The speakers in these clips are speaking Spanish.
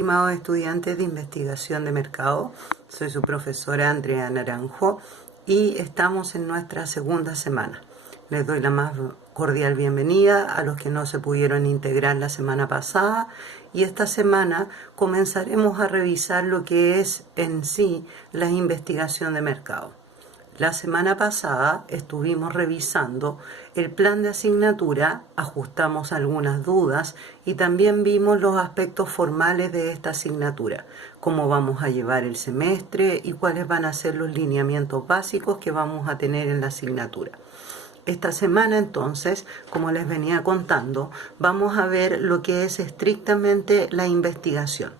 estimados estudiantes de investigación de mercado. Soy su profesora Andrea Naranjo y estamos en nuestra segunda semana. Les doy la más cordial bienvenida a los que no se pudieron integrar la semana pasada, y esta semana comenzaremos a revisar lo que es en sí la investigación de mercado. La semana pasada estuvimos revisando el plan de asignatura, ajustamos algunas dudas y también vimos los aspectos formales de esta asignatura, cómo vamos a llevar el semestre y cuáles van a ser los lineamientos básicos que vamos a tener en la asignatura. Esta semana entonces, como les venía contando, vamos a ver lo que es estrictamente la investigación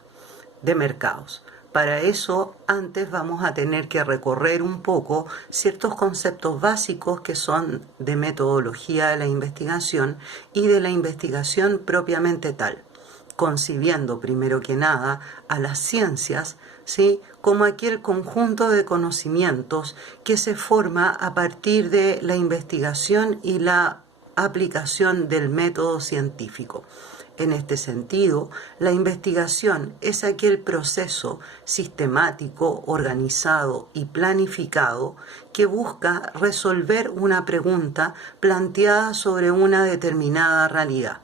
de mercados. Para eso, antes vamos a tener que recorrer un poco ciertos conceptos básicos que son de metodología de la investigación y de la investigación propiamente tal, concibiendo primero que nada a las ciencias, ¿sí?, como aquel conjunto de conocimientos que se forma a partir de la investigación y la aplicación del método científico. En este sentido, la investigación es aquel proceso sistemático, organizado y planificado que busca resolver una pregunta planteada sobre una determinada realidad.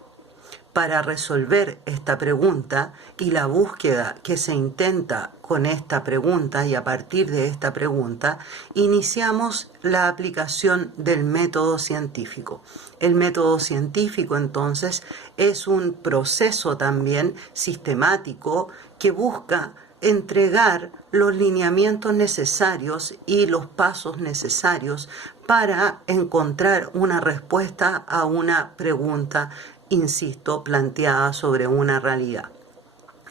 Para resolver esta pregunta y la búsqueda que se intenta con esta pregunta y a partir de esta pregunta, iniciamos la aplicación del método científico. El método científico, entonces, es un proceso también sistemático que busca entregar los lineamientos necesarios y los pasos necesarios para encontrar una respuesta a una pregunta, insisto, planteada sobre una realidad.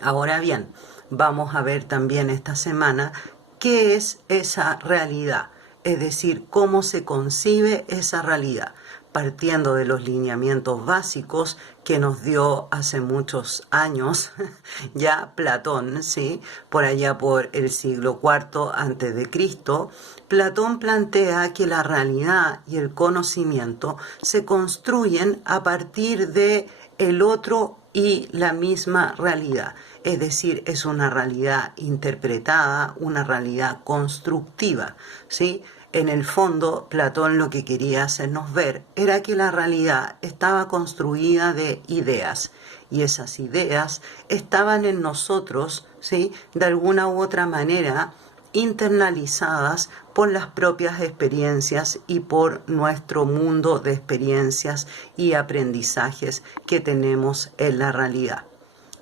Ahora bien, vamos a ver también esta semana qué es esa realidad, es decir, cómo se concibe esa realidad, partiendo de los lineamientos básicos que nos dio hace muchos años ya Platón, ¿sí?, por allá por el siglo IV a.C., Platón plantea que la realidad y el conocimiento se construyen a partir de el otro y la misma realidad. Es decir, es una realidad interpretada, una realidad constructiva, ¿sí? En el fondo, Platón lo que quería hacernos ver era que la realidad estaba construida de ideas, y esas ideas estaban en nosotros, ¿sí?, de alguna u otra manera internalizadas por las propias experiencias y por nuestro mundo de experiencias y aprendizajes que tenemos en la realidad.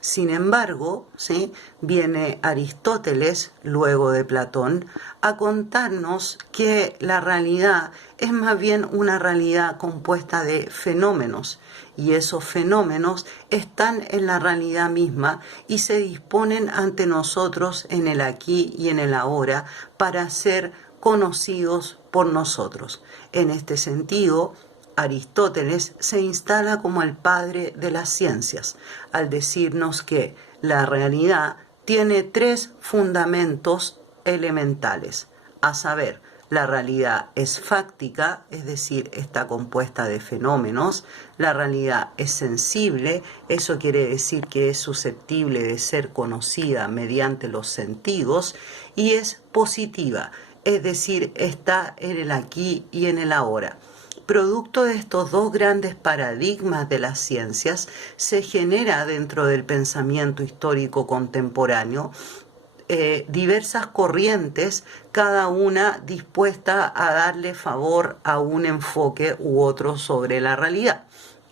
Sin embargo, ¿sí?, viene Aristóteles, luego de Platón, a contarnos que la realidad es más bien una realidad compuesta de fenómenos, y esos fenómenos están en la realidad misma y se disponen ante nosotros en el aquí y en el ahora para ser conocidos por nosotros. En este sentido, Aristóteles se instala como el padre de las ciencias, al decirnos que la realidad tiene tres fundamentos elementales, a saber, la realidad es fáctica, es decir, está compuesta de fenómenos. La realidad es sensible, eso quiere decir que es susceptible de ser conocida mediante los sentidos. Y es positiva, es decir, está en el aquí y en el ahora. Producto de estos dos grandes paradigmas de las ciencias, se genera dentro del pensamiento histórico contemporáneo diversas corrientes, cada una dispuesta a darle favor a un enfoque u otro sobre la realidad.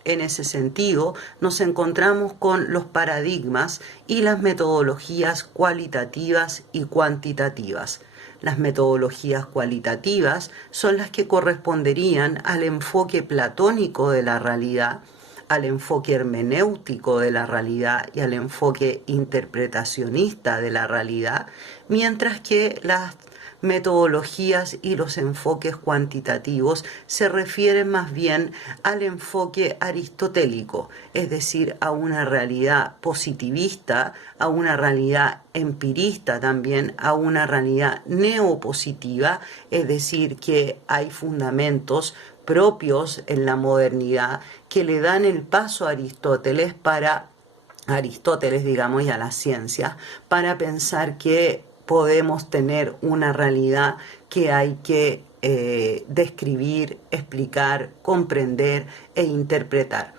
En ese sentido, nos encontramos con los paradigmas y las metodologías cualitativas y cuantitativas. Las metodologías cualitativas son las que corresponderían al enfoque platónico de la realidad, al enfoque hermenéutico de la realidad y al enfoque interpretacionista de la realidad, mientras que las metodologías y los enfoques cuantitativos se refieren más bien al enfoque aristotélico, es decir, a una realidad positivista, a una realidad empirista también, a una realidad neopositiva, es decir, que hay fundamentos propios en la modernidad que le dan el paso a Aristóteles para Aristóteles, digamos, y a la ciencia, para pensar que podemos tener una realidad que hay que describir, explicar, comprender e interpretar.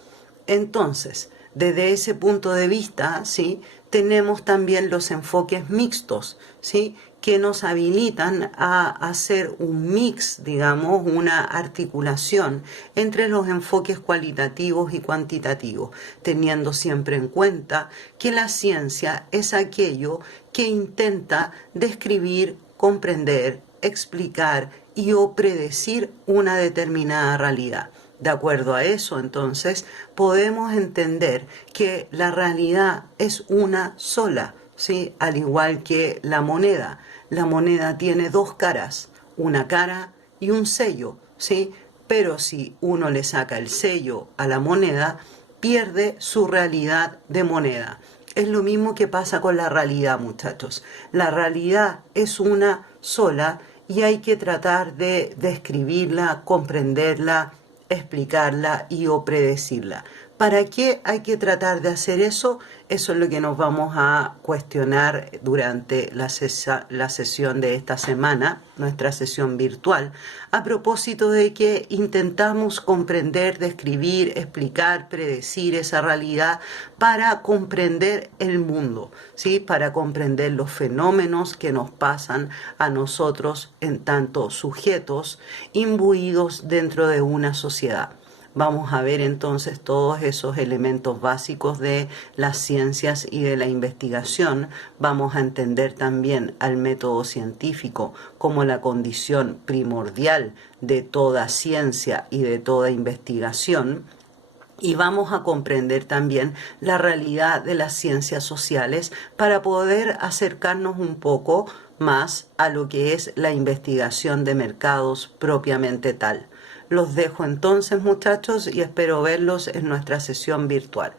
Entonces, desde ese punto de vista, ¿sí?, tenemos también los enfoques mixtos, ¿sí?, que nos habilitan a hacer un mix, digamos, una articulación entre los enfoques cualitativos y cuantitativos, teniendo siempre en cuenta que la ciencia es aquello que intenta describir, comprender, explicar y o predecir una determinada realidad. De acuerdo a eso, entonces, podemos entender que la realidad es una sola, ¿sí?, al igual que la moneda. La moneda tiene dos caras, una cara y un sello, ¿sí? Pero si uno le saca el sello a la moneda, pierde su realidad de moneda. Es lo mismo que pasa con la realidad, muchachos. La realidad es una sola y hay que tratar de describirla, comprenderla, explicarla y o predecirla. ¿Para qué hay que tratar de hacer eso? Eso es lo que nos vamos a cuestionar durante la sesión de esta semana, nuestra sesión virtual, a propósito de que intentamos comprender, describir, explicar, predecir esa realidad para comprender el mundo, ¿sí?, para comprender los fenómenos que nos pasan a nosotros en tanto sujetos imbuidos dentro de una sociedad. Vamos a ver entonces todos esos elementos básicos de las ciencias y de la investigación. Vamos a entender también al método científico como la condición primordial de toda ciencia y de toda investigación. Y vamos a comprender también la realidad de las ciencias sociales para poder acercarnos un poco más a lo que es la investigación de mercados propiamente tal. Los dejo entonces, muchachos, y espero verlos en nuestra sesión virtual.